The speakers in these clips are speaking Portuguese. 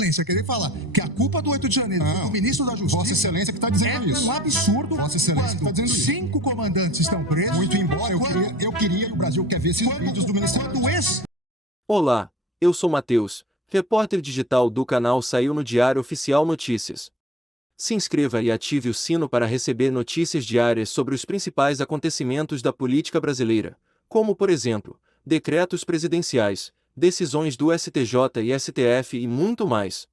Excelência querer falar que a culpa do 8 de janeiro foi do ministro da Justiça. Vossa Excelência que está dizendo isso. É um absurdo. Vossa Excelência que está dizendo isso. 5 comandantes estão presos. Muito embora eu queria e o Brasil quer ver esses vídeos do Ministério. Olá, eu sou Matheus, repórter digital do canal Saiu no Diário Oficial Notícias. Se inscreva e ative o sino para receber notícias diárias sobre os principais acontecimentos da política brasileira, como por exemplo, decretos presidenciais, decisões do STJ e STF e muito mais.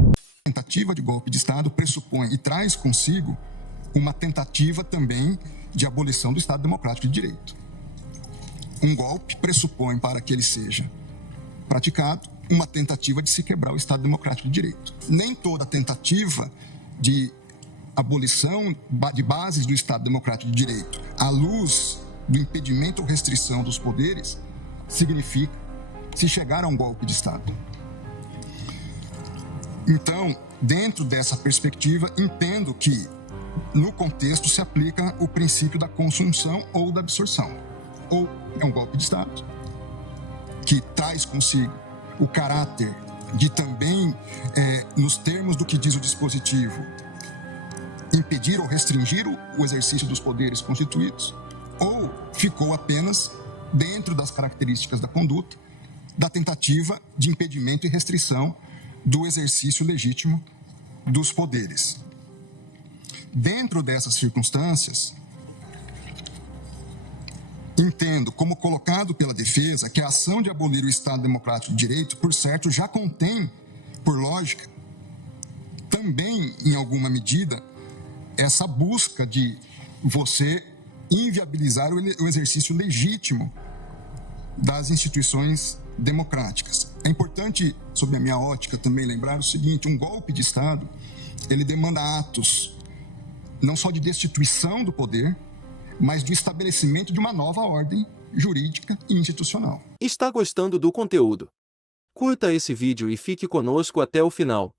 A tentativa de golpe de Estado pressupõe e traz consigo uma tentativa também de abolição do Estado Democrático de Direito. Um golpe pressupõe, para que ele seja praticado, uma tentativa de se quebrar o Estado Democrático de Direito. Nem toda tentativa de abolição de bases do Estado Democrático de Direito, à luz do impedimento ou restrição dos poderes, significa se chegar a um golpe de Estado. Então, dentro dessa perspectiva, entendo que, no contexto, se aplica o princípio da consunção ou da absorção. Ou é um golpe de Estado, que traz consigo o caráter de também, nos termos do que diz o dispositivo, impedir ou restringir o exercício dos poderes constituídos, ou ficou apenas dentro das características da conduta, da tentativa de impedimento e restrição do exercício legítimo dos poderes. Dentro dessas circunstâncias, entendo, como colocado pela defesa, que a ação de abolir o Estado Democrático de Direito, por certo, já contém, por lógica, também, em alguma medida, essa busca de você inviabilizar o exercício legítimo das instituições democráticas. É importante, sob a minha ótica, também lembrar o seguinte: um golpe de Estado, ele demanda atos não só de destituição do poder, mas do estabelecimento de uma nova ordem jurídica e institucional. Está gostando do conteúdo? Curta esse vídeo e fique conosco até o final.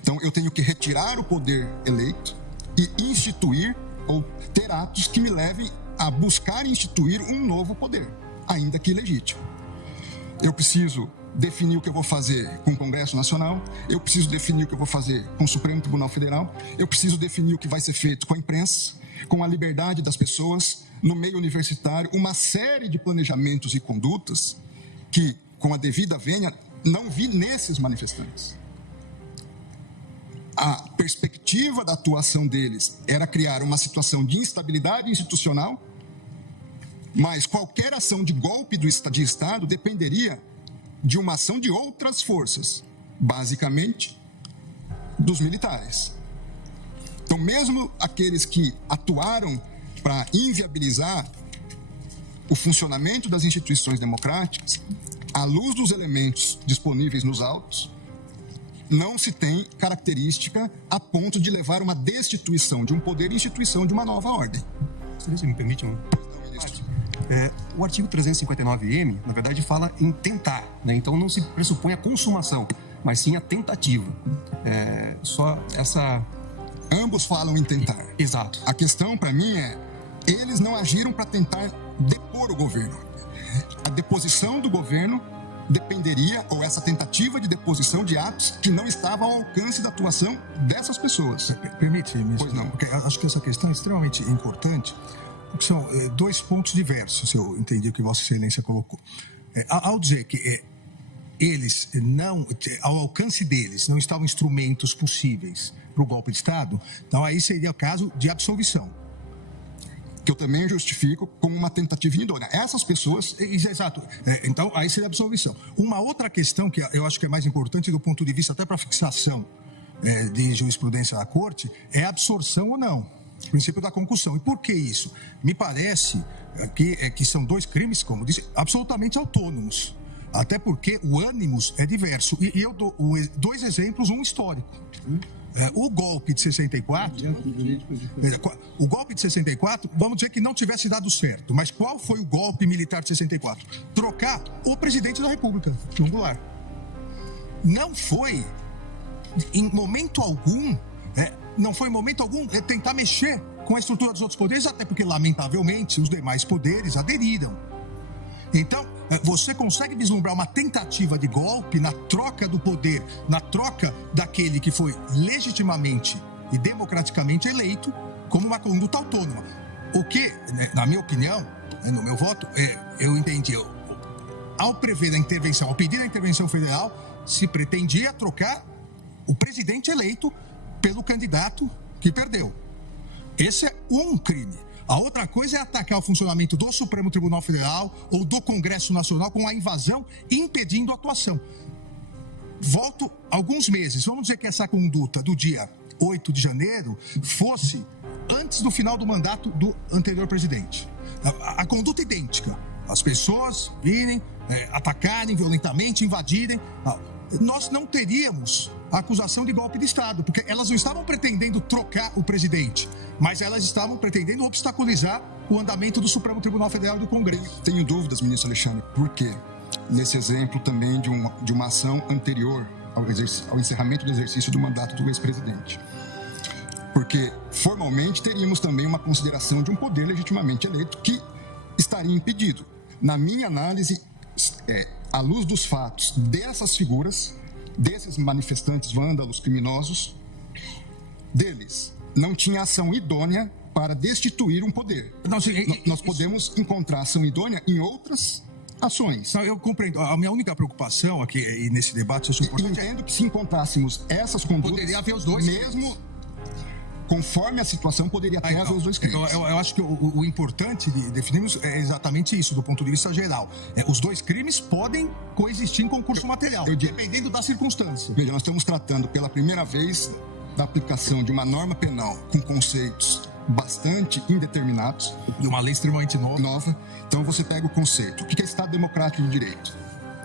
Então, eu tenho que retirar o poder eleito e instituir ou ter atos que me levem a buscar instituir um novo poder, ainda que ilegítimo. Eu preciso definir o que eu vou fazer com o Congresso Nacional, eu preciso definir o que eu vou fazer com o Supremo Tribunal Federal, eu preciso definir o que vai ser feito com a imprensa, com a liberdade das pessoas, no meio universitário, uma série de planejamentos e condutas que, com a devida vênia, não vi nesses manifestantes. A perspectiva da atuação deles era criar uma situação de instabilidade institucional, mas qualquer ação de golpe de Estado dependeria de uma ação de outras forças, basicamente dos militares. Então, mesmo aqueles que atuaram para inviabilizar o funcionamento das instituições democráticas, à luz dos elementos disponíveis nos autos, não se tem característica a ponto de levar uma destituição de um poder e instituição de uma nova ordem. Se me permite, o artigo 359-M, na verdade, fala em tentar, né? Então não se pressupõe a consumação, mas sim a tentativa. Só essa... Ambos falam em tentar. Exato. A questão, para mim, eles não agiram para tentar depor o governo. A deposição do governo dependeria, ou essa tentativa de deposição de atos que não estavam ao alcance da atuação dessas pessoas. Permite, ministro? Pois não. Porque acho que essa questão é extremamente importante, porque são dois pontos diversos, se eu entendi o que Vossa Excelência colocou. Ao dizer que eles não, ao alcance deles, não estavam instrumentos possíveis para o golpe de Estado, então aí seria o caso de absolvição. Que eu também justifico como uma tentativa idônea. Essas pessoas... Exato. Então, aí seria a absolvição. Uma outra questão que eu acho que é mais importante do ponto de vista até para fixação de jurisprudência da Corte é a absorção ou não. O princípio da concussão. E por que isso? Me parece que são dois crimes, como disse, absolutamente autônomos. Até porque o ânimos é diverso. E eu dou dois exemplos, um histórico. O golpe de 64, vamos dizer que não tivesse dado certo, mas qual foi o golpe militar de 64? Trocar o presidente da República, João Goulart. Não foi, em momento algum, tentar mexer com a estrutura dos outros poderes, até porque, lamentavelmente, os demais poderes aderiram. Então, você consegue vislumbrar uma tentativa de golpe na troca do poder, na troca daquele que foi legitimamente e democraticamente eleito como uma conduta autônoma. O que, na minha opinião, no meu voto, eu entendi, ao prever a intervenção, ao pedir a intervenção federal, se pretendia trocar o presidente eleito pelo candidato que perdeu. Esse é um crime. A outra coisa é atacar o funcionamento do Supremo Tribunal Federal ou do Congresso Nacional com a invasão, impedindo a atuação. Volto alguns meses. Vamos dizer que essa conduta do dia 8 de janeiro fosse antes do final do mandato do anterior presidente. A conduta idêntica. As pessoas virem, atacarem violentamente, invadirem. Nós não teríamos a acusação de golpe de Estado, porque elas não estavam pretendendo trocar o presidente, mas elas estavam pretendendo obstaculizar o andamento do Supremo Tribunal Federal e do Congresso. Tenho dúvidas, ministro Alexandre, por quê? Nesse exemplo também de uma ação anterior ao encerramento do exercício do mandato do ex-presidente. Porque, formalmente, teríamos também uma consideração de um poder legitimamente eleito que estaria impedido. Na minha análise, à luz dos fatos dessas figuras, desses manifestantes vândalos criminosos, deles não tinha ação idônea para destituir um poder. Nós podemos encontrar ação idônea em outras ações. Eu compreendo. A minha única preocupação aqui e nesse debate, eu entendo que se encontrássemos essas condutas, poderia haver os dois, mesmo conforme a situação, poderia até haver os dois crimes. Eu acho que o importante de definirmos é exatamente isso, do ponto de vista geral. Os dois crimes podem coexistir em concurso material, dependendo da circunstância. Veja, nós estamos tratando pela primeira vez da aplicação de uma norma penal com conceitos bastante indeterminados. De uma lei extremamente nova. Então você pega o conceito. O que é Estado Democrático de Direito?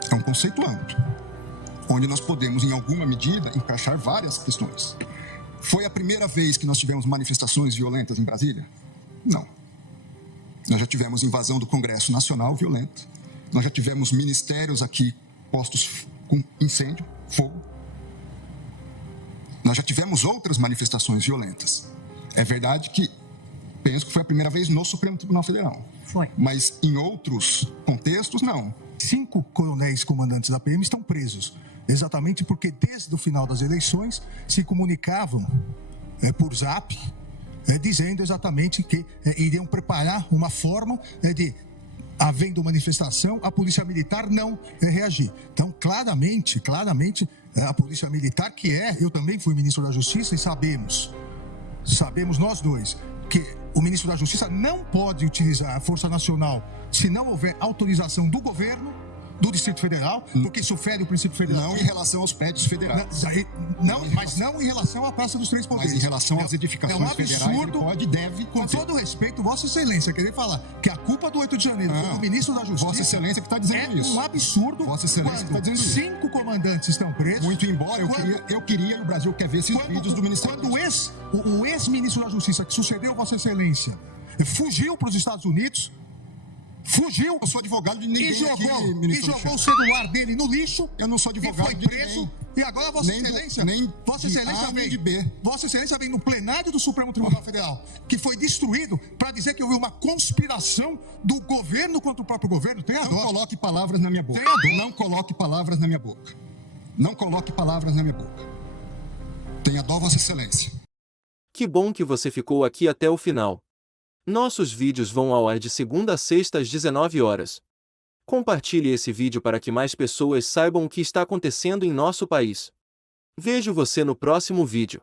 É um conceito amplo, onde nós podemos, em alguma medida, encaixar várias questões. Foi a primeira vez que nós tivemos manifestações violentas em Brasília? Não. Nós já tivemos invasão do Congresso Nacional violenta. Nós já tivemos ministérios aqui postos com incêndio, fogo. Nós já tivemos outras manifestações violentas. É verdade que penso que foi a primeira vez no Supremo Tribunal Federal. Foi. Mas em outros contextos, não. 5 coronéis comandantes da PM estão presos. Exatamente porque desde o final das eleições se comunicavam por zap, dizendo exatamente que iriam preparar uma forma de, havendo manifestação, a Polícia Militar não reagir. Então, claramente, a Polícia Militar, eu também fui ministro da Justiça e sabemos nós dois, que o ministro da Justiça não pode utilizar a Força Nacional se não houver autorização do governo, do Distrito Federal, porque isso fere o princípio federal. Não em relação aos prédios federais. Mas não em relação à Praça dos Três Poderes. Mas em relação às edificações federais, ele pode e deve. Com todo respeito, Vossa Excelência, querer falar que a culpa do 8 de janeiro foi do ministro da Justiça... Vossa Excelência que está dizendo isso. É um absurdo. Vossa Excelência que está dizendo isso. 5 comandantes estão presos. Muito embora, eu queria e o Brasil quer ver esses vídeos do Ministério da Justiça. O ex-ministro da Justiça, que sucedeu Vossa Excelência, fugiu para os Estados Unidos... Fugiu. Eu sou advogado de ninguém e jogou o celular dele no lixo. Eu não sou advogado foi de preso. Ninguém. E agora Vossa Excelência, Vossa Excelência vem no plenário do Supremo Tribunal Federal, que foi destruído, para dizer que houve uma conspiração do governo contra o próprio governo. Tenha dó. Não coloque palavras na minha boca. Não coloque palavras na minha boca. Não coloque palavras na minha boca. Tenha dó, Vossa Excelência. Que bom que você ficou aqui até o final. Nossos vídeos vão ao ar de segunda a sexta às 19 horas. Compartilhe esse vídeo para que mais pessoas saibam o que está acontecendo em nosso país. Vejo você no próximo vídeo.